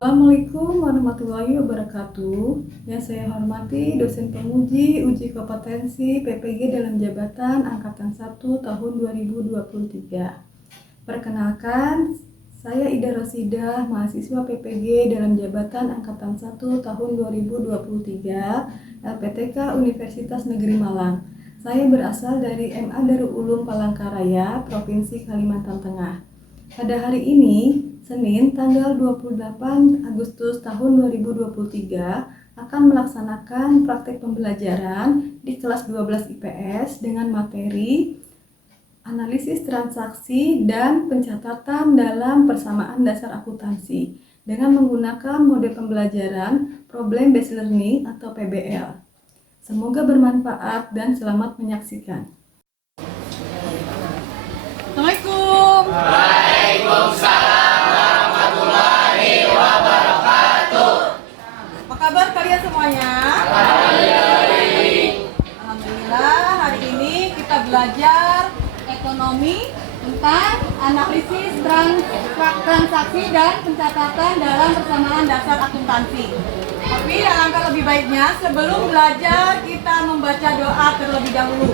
Assalamualaikum warahmatullahi wabarakatuh. Yang saya hormati dosen penguji uji kompetensi PPG dalam jabatan Angkatan 1 tahun 2023. Perkenalkan, saya Ida Rosidah, mahasiswa PPG dalam jabatan Angkatan 1 tahun 2023, LPTK Universitas Negeri Malang. Saya berasal dari MA Darul Ulum Palangkaraya, Provinsi Kalimantan Tengah. Pada hari ini, Senin tanggal 28 Agustus tahun 2023 akan melaksanakan praktek pembelajaran di kelas 12 IPS dengan materi analisis transaksi dan pencatatan dalam persamaan dasar akuntansi dengan menggunakan mode pembelajaran Problem Based Learning atau PBL. Semoga bermanfaat dan selamat menyaksikan. Assalamualaikum. Waalaikumsalam warahmatullahi wabarakatuh. Apa kabar kalian semuanya? Alhamdulillah, hari ini kita belajar ekonomi tentang analisis transaksi dan pencatatan dalam persamaan dasar akuntansi. Tapi alangkah lebih baiknya sebelum belajar kita membaca doa terlebih dahulu.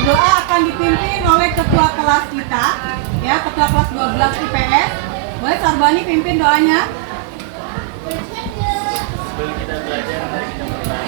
Doa akan dipimpin oleh ketua kelas kita, ya, ketua kelas 12 IPS. Boleh Sarbani pimpin doanya? Sebelum kita belajar, mari kita berdoa.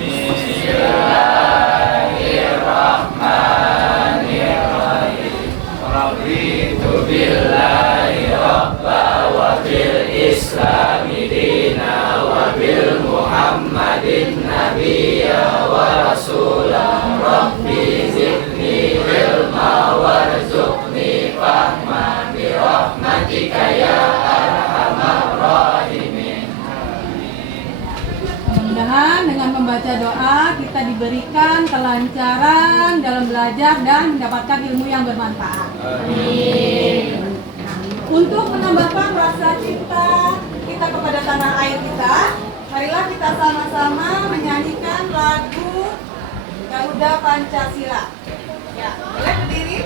Bismillahirrahmanirrahim. Raditu billahi rabba wa bil islami dina wa bil muhammadin nabiyya wa rasulah. Rabbi zidni ilma warzuqni fahma bi rahmatika ya arhamar rahimin. Mudah-mudahan dengan membaca doa kita diberikan kelancaran dalam belajar dan mendapatkan ilmu yang bermanfaat. Amin. Untuk menambahkan rasa cinta kita kepada tanah air kita, marilah kita sama-sama menyanyikan lagu Garuda Pancasila. Ya, boleh berdiri?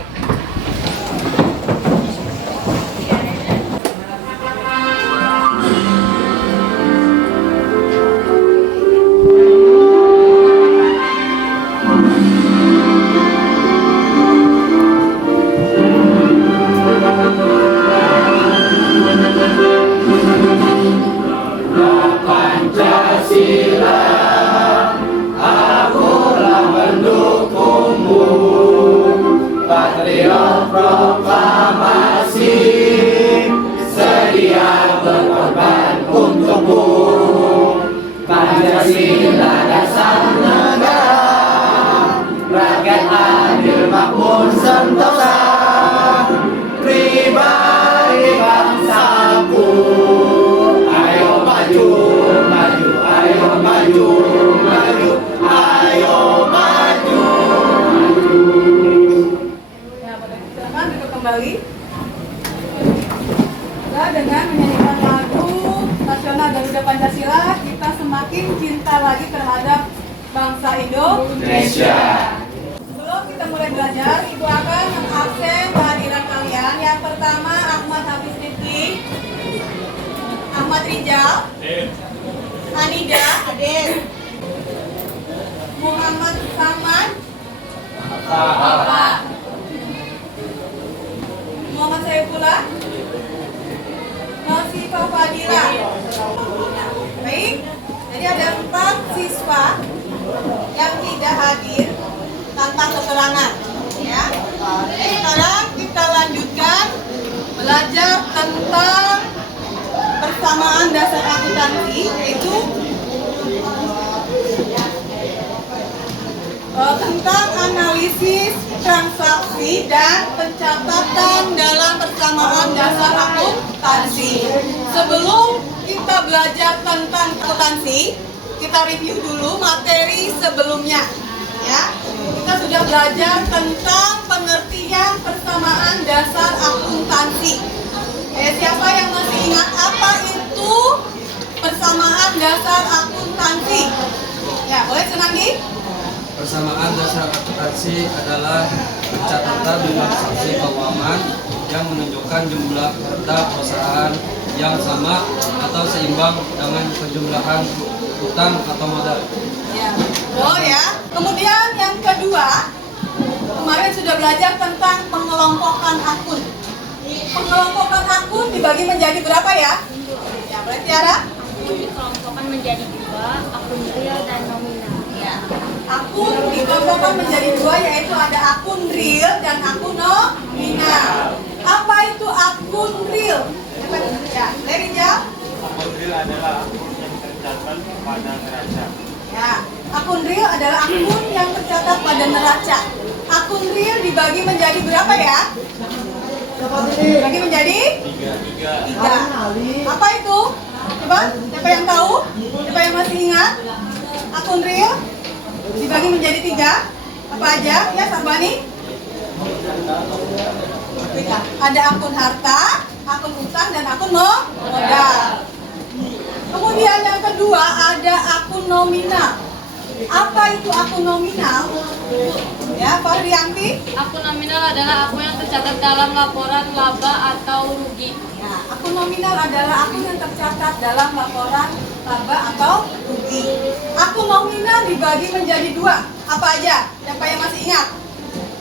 Pancasila, akulah pendukungmu. Patriot proklamasi, sedia berkorban untukmu. Pancasila dasar negara, rakyat adil makmur sentosa, pribadi bangsaku. Ayo maju, maju, ayo maju, maju, ayo maju. Ya, boleh. Silakan duduk kembali. Nah, dengan menyanyikan lagu nasional Garuda Pancasila, kita semakin cinta lagi terhadap bangsa Indonesia. Sebelum kita mulai belajar, Ibu akan mengabsen kehadiran kalian. Yang pertama, Ahmad Hafiz Rizki, Ahmad Rijal, Hanida, Hadir, Muhammad Saman, Bapak, Muhammad Saifullah, Nasifah Fadila. Baik, jadi ada 4 siswa yang tidak hadir tanpa keterangan. Ya. Jadi sekarang kita lanjutkan belajar tentang persamaan dasar akuntansi, yaitu tentang analisis transaksi dan pencatatan dalam persamaan dasar akuntansi. Sebelum kita belajar tentang akuntansi, kita review dulu materi sebelumnya. Ya, kita sudah belajar tentang pengertian persamaan dasar akuntansi. Siapa yang masih ingat apa itu persamaan dasar akuntansi? Ya, boleh Senandi? Persamaan dasar akuntansi adalah pencatatan transaksi keuangan yang menunjukkan jumlah harta perusahaan yang sama atau seimbang dengan penjumlahan utang atau modal. Ya, betul ya. Kemudian yang kedua, kemarin sudah belajar tentang pengelompokan akun. Pengelompokan akun dibagi menjadi berapa ya? Ya, boleh Tiara? Dikelompokkan menjadi dua, akun real dan nominal. Ya. Akun dikelompokkan menjadi dua, yaitu ada akun real dan akun nominal. Apa itu akun real? Ya, dari jawab. Akun real adalah akun yang tercatat pada neraca. Ya, akun real adalah akun yang tercatat pada neraca. Akun real dibagi menjadi berapa ya? Dibagi menjadi tiga. Apa itu? Coba, siapa yang tahu? Siapa yang masih ingat? Akun real dibagi menjadi tiga. Apa aja? Ya, Sarbani? Ada akun harta, akun utang, dan akun modal. Kemudian yang kedua ada akun nominal. Apa itu akun nominal? Ya, Fahriyanti. Akun nominal adalah akun yang tercatat dalam laporan laba atau rugi. Ya, akun nominal adalah akun yang tercatat dalam laporan laba atau rugi. Akun nominal dibagi menjadi dua. Apa aja? Siapa yang masih ingat?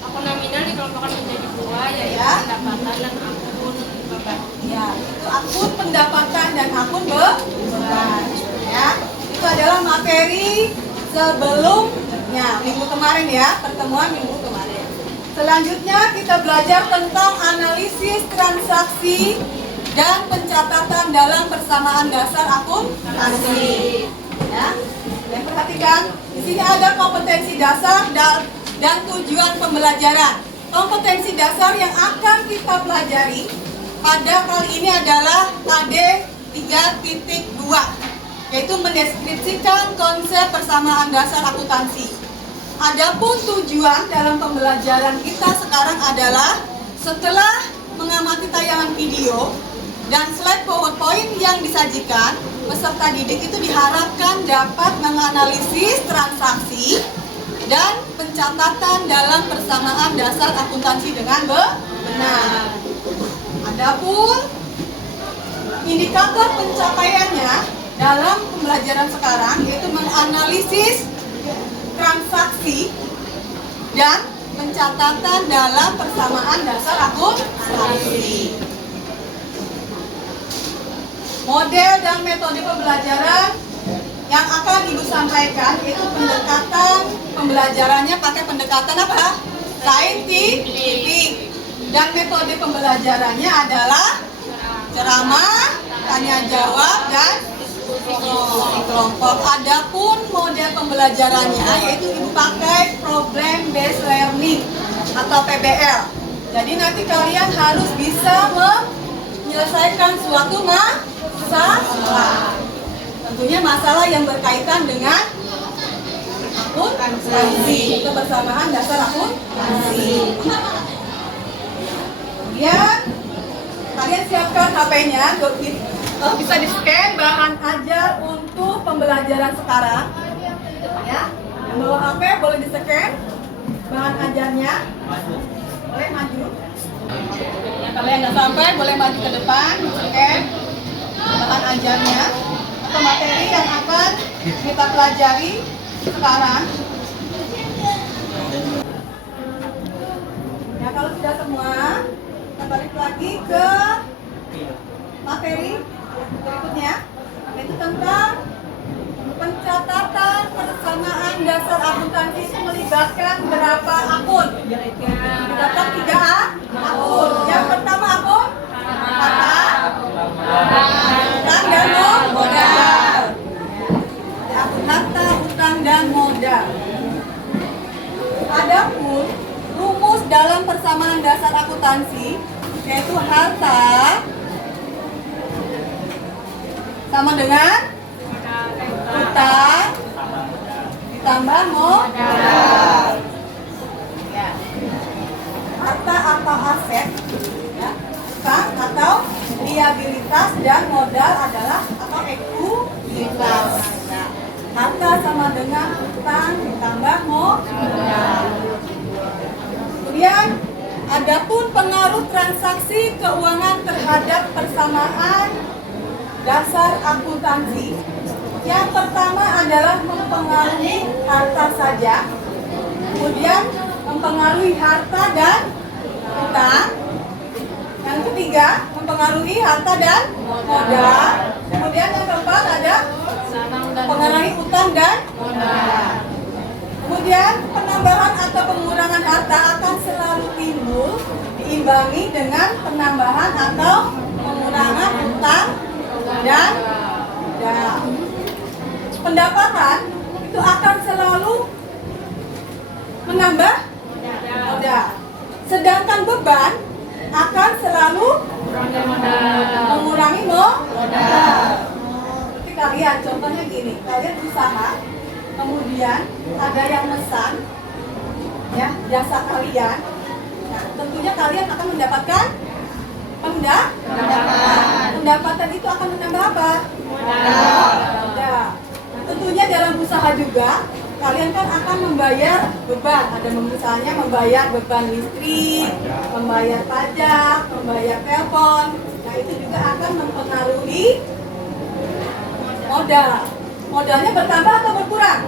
Akun nominal dikelompokkan menjadi dua, yaitu Ya. pendapatan dan akun beban. Ya, itu akun pendapatan dan akun beban. Ya, itu adalah materi sebelumnya minggu kemarin ya, pertemuan minggu kemarin. Selanjutnya kita belajar tentang analisis transaksi dan pencatatan dalam persamaan dasar akuntansi. Ya, dan perhatikan di sini ada kompetensi dasar dan tujuan pembelajaran. Kompetensi dasar yang akan kita pelajari pada kali ini adalah KD 3.2, yaitu mendeskripsikan konsep persamaan dasar akuntansi. Adapun tujuan dalam pembelajaran kita sekarang adalah setelah mengamati tayangan video dan slide PowerPoint yang disajikan, peserta didik itu diharapkan dapat menganalisis transaksi dan pencatatan dalam persamaan dasar akuntansi dengan benar. Adapun indikator pencapaiannya dalam pembelajaran sekarang yaitu menganalisis transaksi dan pencatatan dalam persamaan dasar akuntansi. Model dan metode pembelajaran yang akan Ibu sampaikan yaitu pendekatan pembelajarannya pakai pendekatan apa? Saintifik. Dan metode pembelajarannya adalah ceramah, tanya jawab, dan diskusi kelompok. Adapun model pembelajarannya yaitu Ibu pakai problem based learning atau PBL. Jadi nanti kalian harus bisa menyelesaikan suatu masalah. Tentunya masalah yang berkaitan dengan akuntansi, kebersamaan dasar akuntansi. Kemudian kalian siapkan HP-nya, bisa di-scan bahan ajar untuk pembelajaran sekarang. Ya, yang bawa HP boleh di-scan bahan ajarnya. Boleh maju. Yang kalian nggak sampai boleh maju ke depan, scan bahan ajarnya atau materi yang akan kita pelajari sekarang. Ya, kalau sudah semua, kita balik lagi ke materi berikutnya, yaitu tentang pencatatan persamaan dasar akuntansi itu melibatkan berapa akun? Melibatkan 3 akun. Yang pertama akun harta, utang, dan modal. Ada akun harta, utang, dan modal. Adapun rumus dalam persamaan dasar akuntansi yaitu harta sama dengan utang ditambah modal. Ya. Harta atau aset, ya. Utang atau liabilitas, dan modal adalah atau ekuitas. Nah, harta sama dengan utang ditambah modal. Kemudian Adapun pengaruh transaksi keuangan terhadap persamaan dasar akuntansi. Yang pertama adalah mempengaruhi harta saja, kemudian mempengaruhi harta dan utang. Yang ketiga, mempengaruhi harta dan modal. Kemudian yang keempat ada mempengaruhi utang dan modal. Kemudian penambahan atau pengurangan harta akan selalu timbul diimbangi dengan penambahan atau pengurangan utang dan modal. Pendapatan itu akan selalu menambah modal. Sedangkan beban akan selalu mengurangi modal. Seperti kalian, contohnya gini, kalian usaha, kemudian ada yang mesan, ya, jasa kalian. Nah, tentunya kalian akan mendapatkan pendapatan itu akan menambah apa? Modal. Tentunya dalam usaha juga kalian kan akan membayar beban, ada misalnya membayar beban listrik, membayar pajak, membayar telepon. Nah, itu juga akan mempengaruhi modal. Modalnya bertambah atau berkurang?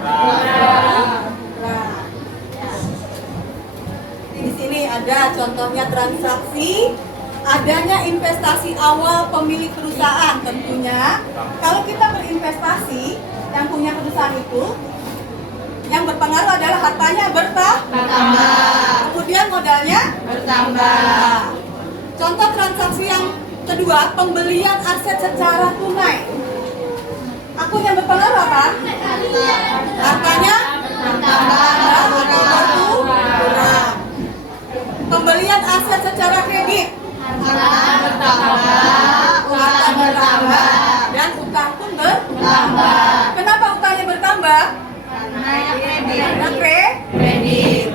Nah, di sini ada contohnya transaksi adanya investasi awal pemilik perusahaan. Tentunya kalau kita berinvestasi, yang punya perusahaan itu yang berpengaruh adalah hartanya bertambah, kemudian modalnya bertambah. Contoh transaksi yang kedua, pembelian aset secara tunai. Akun yang berpengaruh apa? Hartanya bertambah atau berkurang. Pembelian aset secara kredit. Harta bertambah dan utang pun bertambah. Kenapa utangnya bertambah? Karena kredit.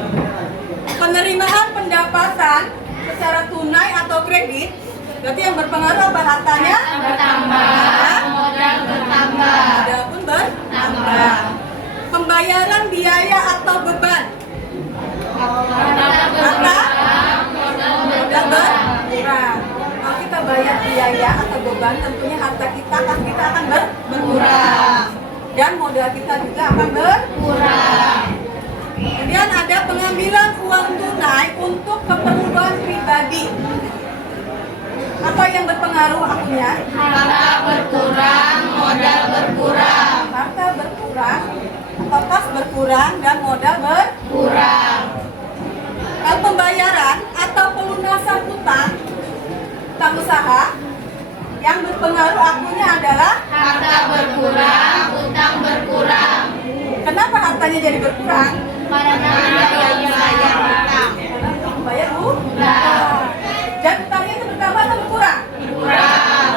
Penerimaan pendapatan secara tunai atau kredit, berarti yang berpengaruh apa? Hartanya bertambah, modal bertambah, modal pun bertambah. Pembayaran biaya atau beban, harta modal berkurang. Kalau kita bayar biaya atau beban, tentunya harta kita akan berkurang dan modal kita juga akan berkurang. Kemudian ada pengambilan uang tunai untuk keperluan pribadi. Apa yang berpengaruh akunnya? Harta berkurang, modal berkurang. Harta berkurang, atau kas berkurang dan modal berkurang. Kalau pembayaran atau pelunasan utang usaha, yang berpengaruh akunnya adalah harta berkurang, utang berkurang. Kenapa hartanya jadi berkurang? Karena biaya utang. Bayar utang. Dan utangnya itu bertambah atau berkurang? Berkurang.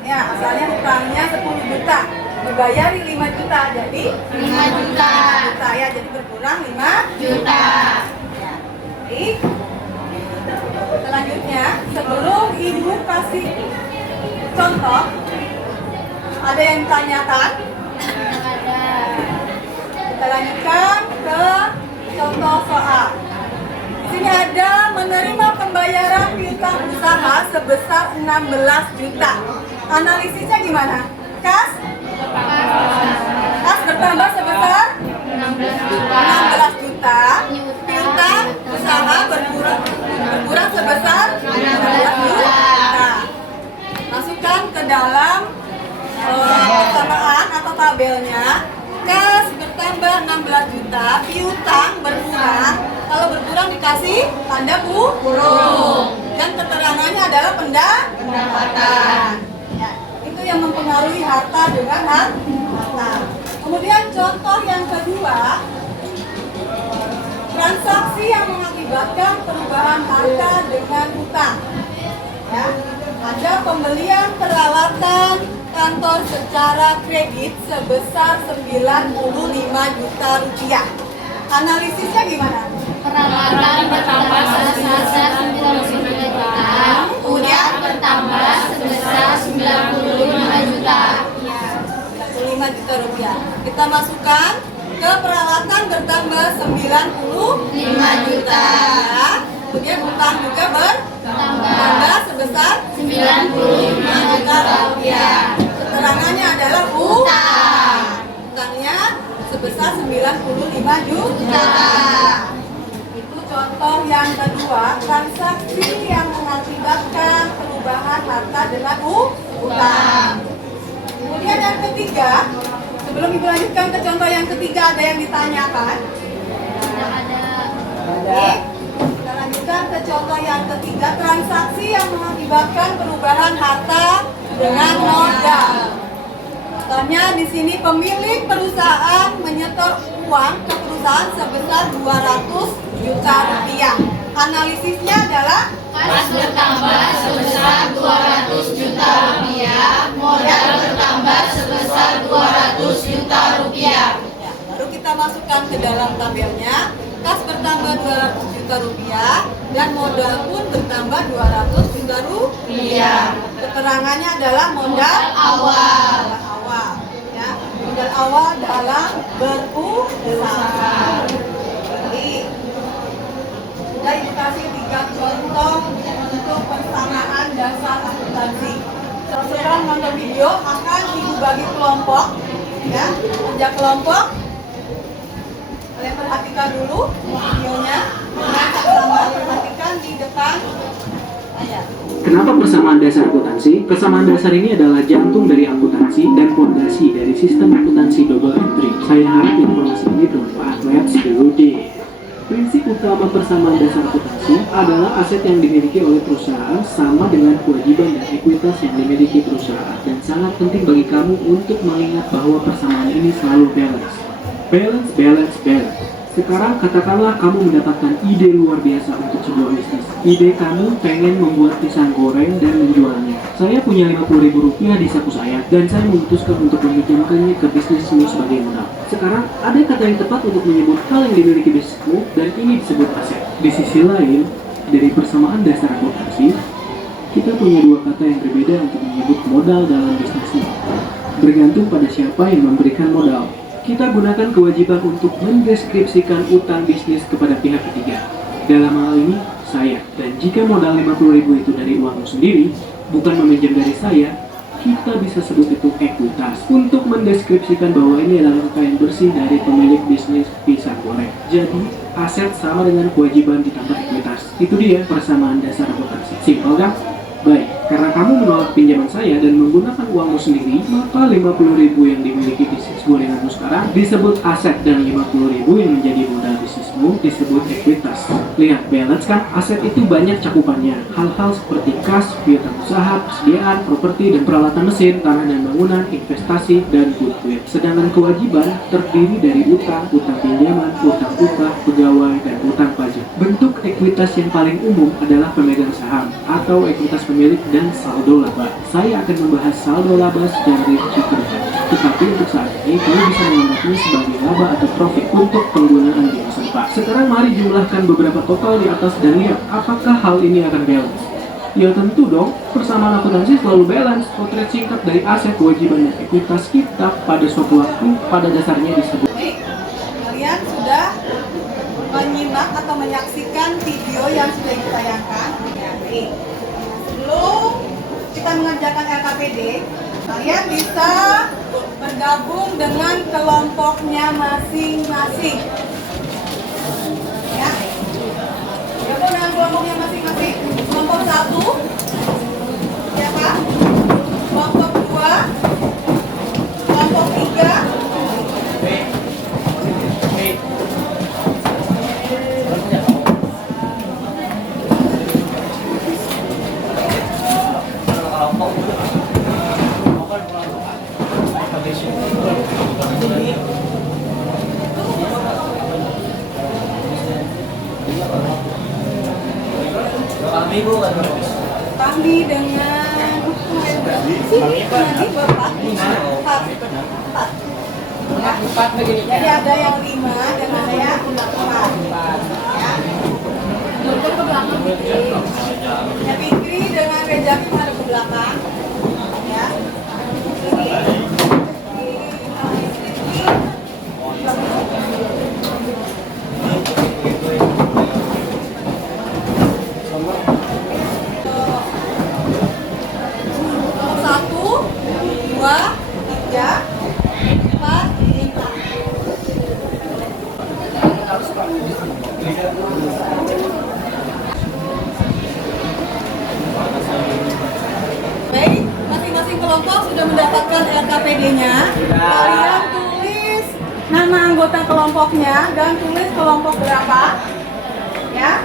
Ya, asalnya utangnya 10 juta, dibayari 5 juta, jadi 5 juta. Ya, jadi berkurang 5 juta. Ya. Jadi selanjutnya, sebelum Ibu kasih contoh, ada yang ditanyakan? Kita lanjutkan ke contoh soal. Di sini ada menerima pembayaran piutang usaha sebesar 16 juta. Analisisnya gimana? Kas bertambah sebesar 16 juta. Piutang usaha berkurang sebesar 16 juta. Masukkan ke dalam persamaan atau tabelnya. Kas bertambah 16 juta, piutang berkurang. Kalau berkurang dikasih tanda kurung. Dan keterangannya adalah pendapatan. Ya, itu yang mempengaruhi harta dengan harta. Kemudian contoh yang kedua, transaksi yang mengakibatkan perubahan harta dengan utang. Ya, ada pembelian peralatan kantor secara kredit sebesar 95 juta rupiah. Analisisnya gimana? Peralatan bertambah sebesar 95 juta, kemudian bertambah sebesar 95 juta. 95 juta rupiah. Kita masukkan ke peralatan bertambah 95 juta. Ya. Kemudian utang juga bertambah sebesar 95 juta rupiah. Keterangannya adalah utang. Utangnya sebesar 95 juta. Itu contoh yang kedua, transaksi yang mengakibatkan perubahan harta dengan utang. Kemudian yang ketiga, sebelum Ibu lanjutkan ke contoh yang ketiga, ada yang ditanyakan? Oke, kita lanjutkan ke contoh yang ketiga, transaksi yang mengakibatkan perubahan harta dengan modal. Contohnya di sini pemilik perusahaan menyetor uang ke perusahaan sebesar 200 juta rupiah. Analisisnya adalah Kas bertambah sebesar 200 juta rupiah, modal bertambah sebesar 200 juta rupiah. Ya, baru kita masukkan ke dalam tabelnya. Kas bertambah 200 juta rupiah dan modal pun bertambah 200 juta rupiah. Keterangannya adalah modal awal. Ya, modal awal dalam berusaha. Jadi, sudah Ibu kasih 3 contoh untuk persamaan dasar akuntansi. Setelah nonton video akan Ibu bagi kelompok, ya, kerja kelompok. Kalian perhatikan dulu videonya, dengan sama perhatikan di depan ayat. Kenapa persamaan dasar akuntansi? Persamaan dasar ini adalah jantung dari akuntansi dan fondasi dari sistem akuntansi double entry. Saya harap informasi ini bermanfaat. Let's do this. Prinsip utama persamaan dasar akuntansi adalah aset yang dimiliki oleh perusahaan sama dengan kewajiban dan ekuitas yang dimiliki perusahaan. Dan sangat penting bagi kamu untuk mengingat bahwa persamaan ini selalu balance. Balance, balance, balance. Sekarang katakanlah kamu mendapatkan ide luar biasa untuk sebuah bisnis. Ide kamu pengen membuat pisang goreng dan menjualnya. Saya punya Rp50.000 di saku saya dan saya memutuskan untuk meminjamkannya ke bisnismu sebagai modal. Sekarang ada kata yang tepat untuk menyebut hal yang dimiliki bisnismu dan ini disebut aset. Di sisi lain, dari persamaan dasar akuntansi, kita punya dua kata yang berbeda untuk menyebut modal dalam bisnisnya. Bergantung pada siapa yang memberikan modal. Kita gunakan kewajiban untuk mendeskripsikan utang bisnis kepada pihak ketiga. Dalam hal ini, saya. Dan jika modal Rp50.000 itu dari uangmu sendiri, bukan meminjam dari saya, kita bisa sebut itu ekuitas. Untuk mendeskripsikan bahwa ini adalah kekayaan bersih dari pemilik bisnis pisang goreng. Jadi, aset sama dengan kewajiban ditambah ekuitas. Itu dia persamaan dasar akuntansi. Simpel kan? Baik, karena kamu menolak pinjaman saya dan menggunakan uangmu sendiri, maka Rp50.000 yang dimiliki bisnismu denganmu sekarang disebut aset dan Rp50.000 yang menjadi modal bisnismu disebut ekuitas. Lihat, balance kan? Aset itu banyak cakupannya. Hal-hal seperti kas, piutang usaha, persediaan, properti, dan peralatan mesin, tanah dan bangunan, investasi, dan goodwill. Sedangkan kewajiban terdiri dari utang, utang pinjaman, utang upah, pegawai, dan utang pajak. Bentuk ekuitas yang paling umum adalah pemegang saham atau ekuitas pemilik dan saldo laba. Saya akan membahas saldo laba secara rinci ke depan. Tetapi untuk saat ini, kamu bisa menganggapnya sebagai laba atau profit untuk penggunaan di masa depan. Sekarang mari jumlahkan beberapa total di atas dan lihat apakah hal ini akan balance. Ya tentu dong, persamaan akuntansi selalu balance. Potret singkat dari aset, kewajiban, dan ekuitas kita pada suatu waktu pada dasarnya disebut. Baik, kalian sudah menyimak atau menyaksikan video yang sudah ditayangkan. Ya, baik. Sebelum kita mengerjakan LKPD, kalian bisa bergabung dengan kelompoknya masing-masing. Ya, gabung dengan kelompoknya masing-masing. Kelompok 1, siapa? Kelompok 2, kelompok 3. Kami dengan Bapak 4. Jadi ada yang 5 dan ada yang 4. Ya. Untuk ke belakang ya, Fikri dengan Rejaki ada ke belakang. Ya. Ini 3, 4, 5. Baik, masing-masing kelompok sudah mendapatkan RKPD-nya. Kalian tulis nama anggota kelompoknya dan tulis kelompok berapa. Ya.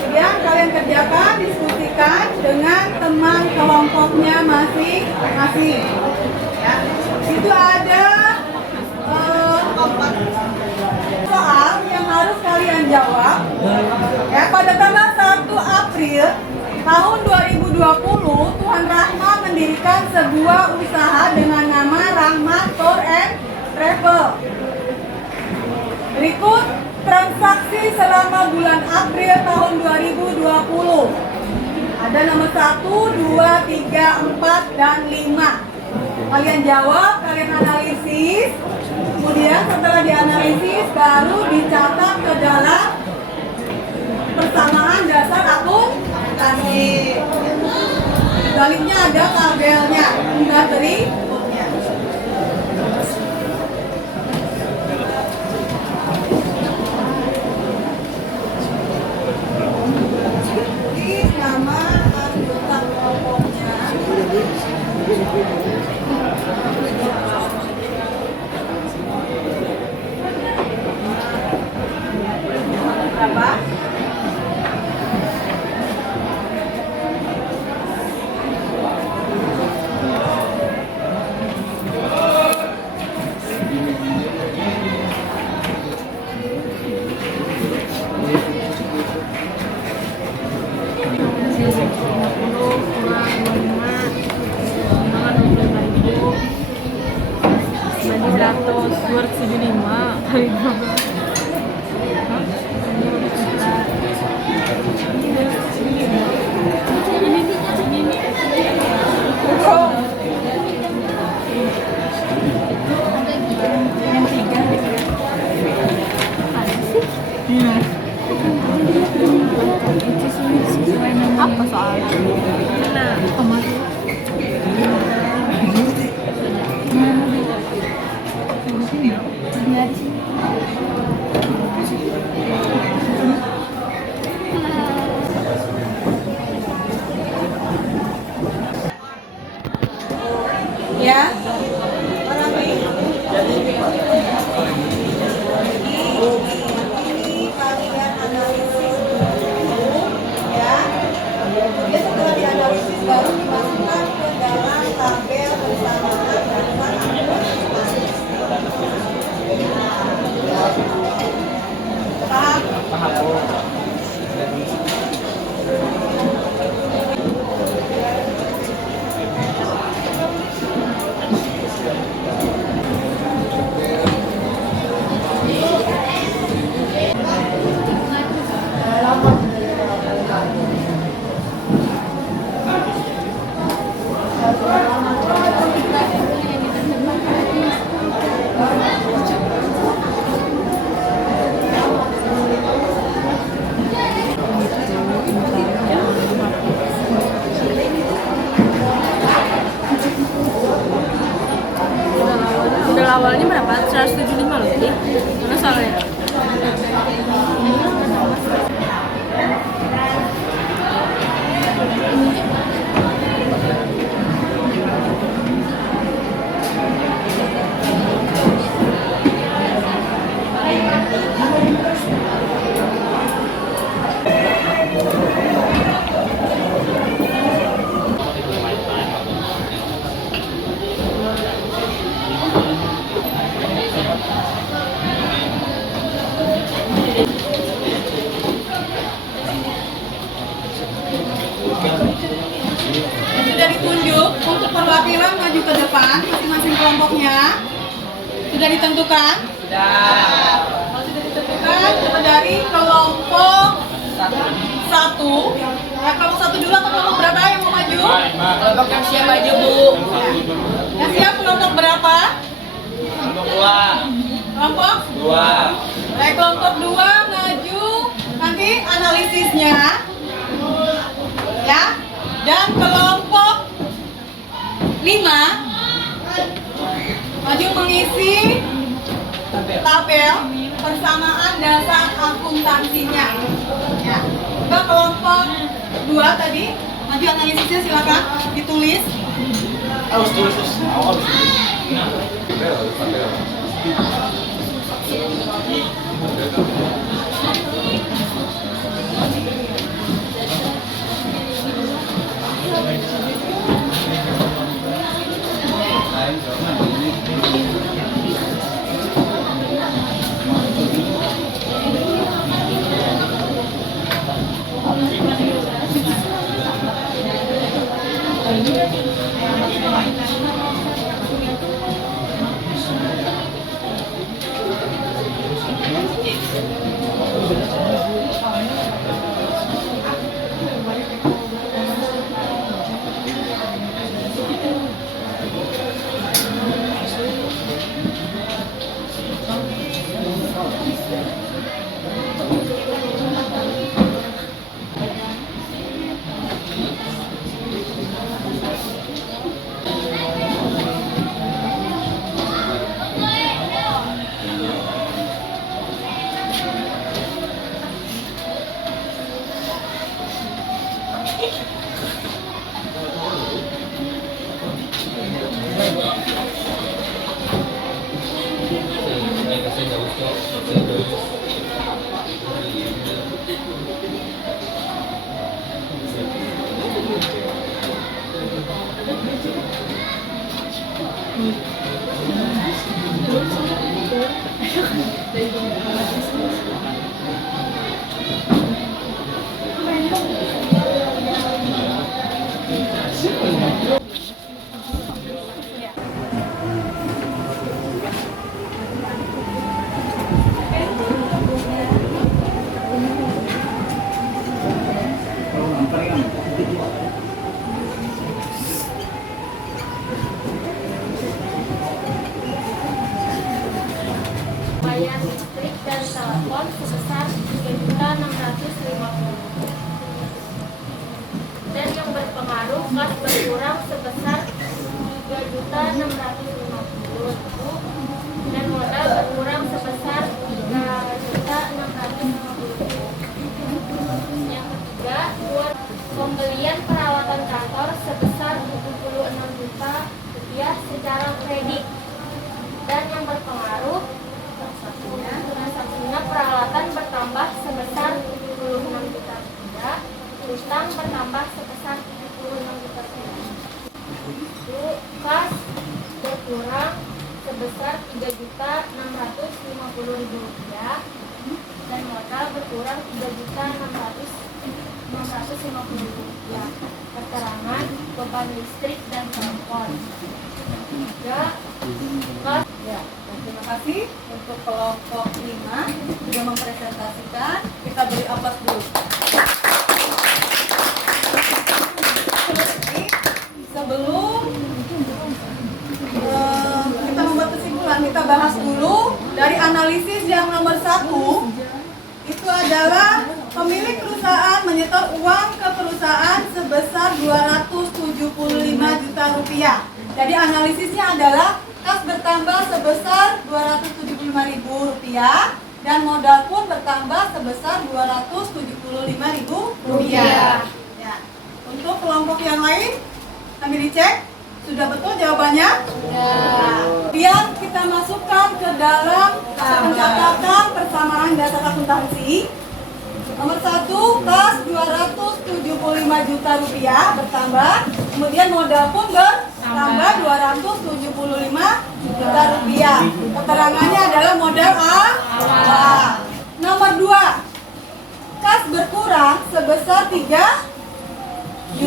Kemudian kalian kerjakan, diskusikan dengan teman kelompoknya masing-masing. Ya. Itu ada 4 soal yang harus kalian jawab. Ya, pada tanggal 1 April tahun 2020, Tuhan Rahma mendirikan sebuah usaha dengan nama Rahma Tour and Travel. Berikut transaksi selama bulan April tahun 2020. Ada nomor 1, 2, 3, 4, dan 5. Kalian jawab, kalian analisis. Kemudian setelah dianalisis baru dicatat ke dalam persamaan dasar akuntansi. Baliknya ada tabelnya, tinggal berikutnya. Tulis nama anggota kelompoknya. Berapa? Apa soalnya? Nah, Ya, orang ini kalian analisis dulu, ya. Kemudian setelah dianalisis baru dimasukkan ke dalam tabel persamaan dasar akuntansi. Paham? awalnya berapa? 175 loh ya? Mana soalnya? Sudah ditunjuk untuk perwakilan maju ke depan masing-masing kelompoknya. Sudah ditentukan? Sudah. Kalau sudah ditentukan, kita dari kelompok 1. Ya, kelompok 1 dulu atau kelompok berapa yang mau maju? Kelompok yang siap maju, Bu. Yang siap kelompok berapa? Kelompok 2. Kelompok? 2. Baik, kelompok 2 maju. Nanti analisisnya. Ya. Dan kelompok 5 tabel persamaan dasar akuntansinya. Ya. Coba kelompok 2 tadi, maju analisisnya silakan ditulis. Harus tulis terus. Harus tulis. Bayar listrik dan telepon sebesar 3.650.000. Dan yang berpengaruh kas berkurang sebesar 3.650.000 dan modal berkurang sebesar 3.650.000. Yang ketiga, pembelian peralatan kantor sebesar 76 juta rupiah secara kredit. Dan yang berpengaruh transaksinya peralatan bertambah sebesar 76 juta rupiah, utang bertambah sebesar 76 juta rupiah. Kas berkurang sebesar 3.650.000 rupiah dan modal berkurang 3.650.000 rupiah. Keterangan beban listrik dan telepon. Tiga, kas. Ya, terima kasih untuk kelompok 5 sudah mempresentasikan. Kita beri aplaus dulu. Sebelum kita membuat kesimpulan, kita bahas dulu dari analisis yang nomor 1. Itu adalah pemilik perusahaan menyetor uang ke perusahaan sebesar 275 juta rupiah. Jadi analisisnya adalah kas bertambah sebesar 275.000 rupiah dan modal pun bertambah sebesar 275.000 rupiah. Ya. Untuk kelompok yang lain, kami dicek sudah betul jawabannya. Kemudian kita masukkan ke dalam pencatatan persamaan dasar akuntansi. Nomor 1, kas 275 juta rupiah bertambah, kemudian modal pun bertambah 275 juta rupiah. Keterangannya adalah modal awal. Nomor 2, kas berkurang sebesar 3.650.000,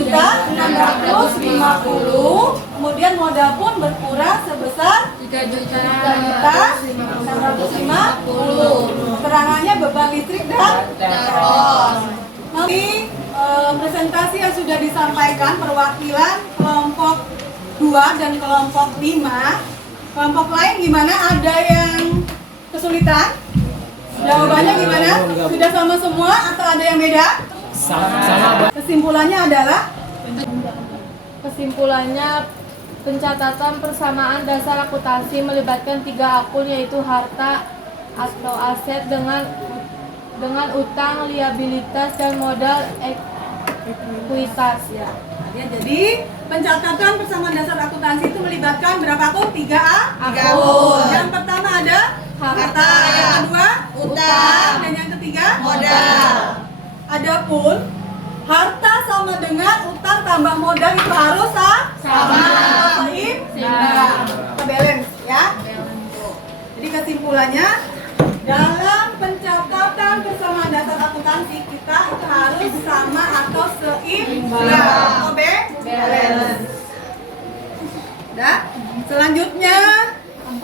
kemudian modal pun berkurang sebesar 3.650.000. Keterangannya beban listrik dan telepon. Nanti presentasi yang sudah disampaikan perwakilan kelompok 2 dan kelompok 5. Kelompok lain gimana? Ada yang kesulitan? Jawabannya gimana? Sudah sama semua atau ada yang beda? Sama. Kesimpulannya adalah pencatatan persamaan dasar akuntansi melibatkan 3 akun, yaitu harta, atau aset dengan utang, liabilitas dan modal ekuitas ya. Ya, jadi pencatatan persamaan dasar akuntansi itu melibatkan berapa akun? 3 akun. Yang pertama ada harta, yang kedua utang, dan yang ketiga modal. Adapun harta sama dengan utang tambah modal itu harus sama. Seimbang. Kita balance ya. Jadi kesimpulannya, dalam pencatatan persamaan dasar akuntansi kita itu harus sama atau seimbang. Balance. Udah. Selanjutnya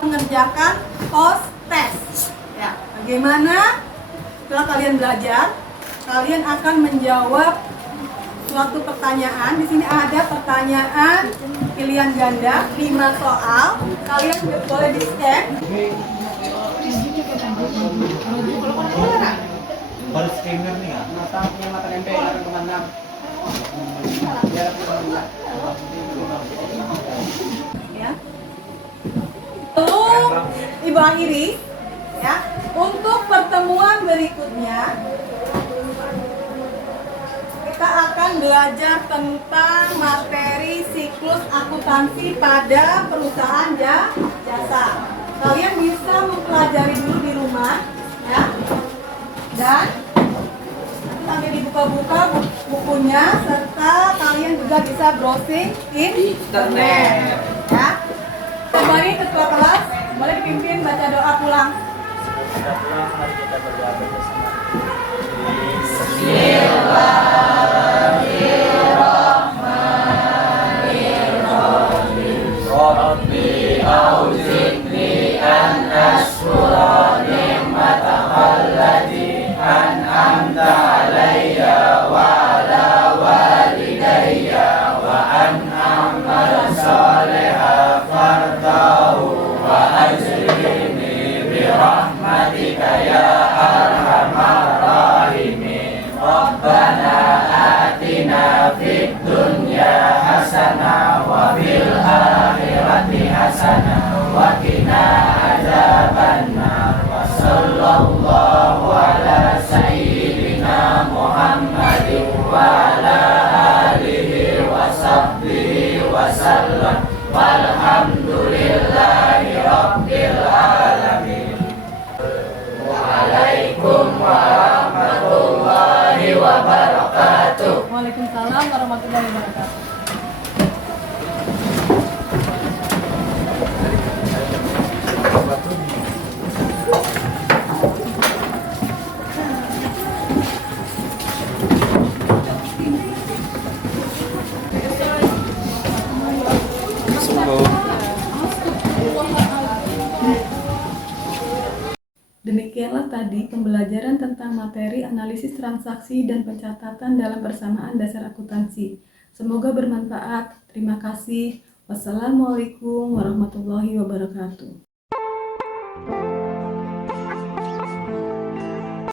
mengerjakan post test. Ya, bagaimana setelah kalian belajar, kalian akan menjawab suatu pertanyaan. Di sini ada pertanyaan pilihan ganda 5 soal. Kalian boleh di-scan. Baru scanner nih ya? Ya. Lalu Ibu akhiri ya. Untuk pertemuan berikutnya kita akan belajar tentang materi siklus akuntansi pada perusahaan jasa. Kalian bisa mempelajari dulu di rumah ya. Dan nanti sampai dibuka-buka bukunya, serta kalian juga bisa browsing internet ya. Kembali ketua kelas, boleh dipimpin baca doa pulang. Kita pulang, mari kita berdoa bersama. Rabbi auzidni an ashkura ni'matakal lati an'amta alayya wa ala walidayya wa an a'mal salihan fardahu wa ajrini bi rahmatika ya arhamar rahimin. Rabbana atina fid dunya hasanah wa fil akhirati hasanah wa qina adzabannar. Wa sallallahu ala sayyidina Muhammadin wa ala alihi wa sahbihi wa sallam. Walhamdulillahi rabbil alamin. Waalaikum warahmatullahi wabarakatuh. Waalaikumsalam warahmatullahi wabarakatuh. Demikianlah tadi pembelajaran tentang materi analisis transaksi dan pencatatan dalam persamaan dasar akuntansi. Semoga bermanfaat. Terima kasih. Wassalamualaikum warahmatullahi wabarakatuh.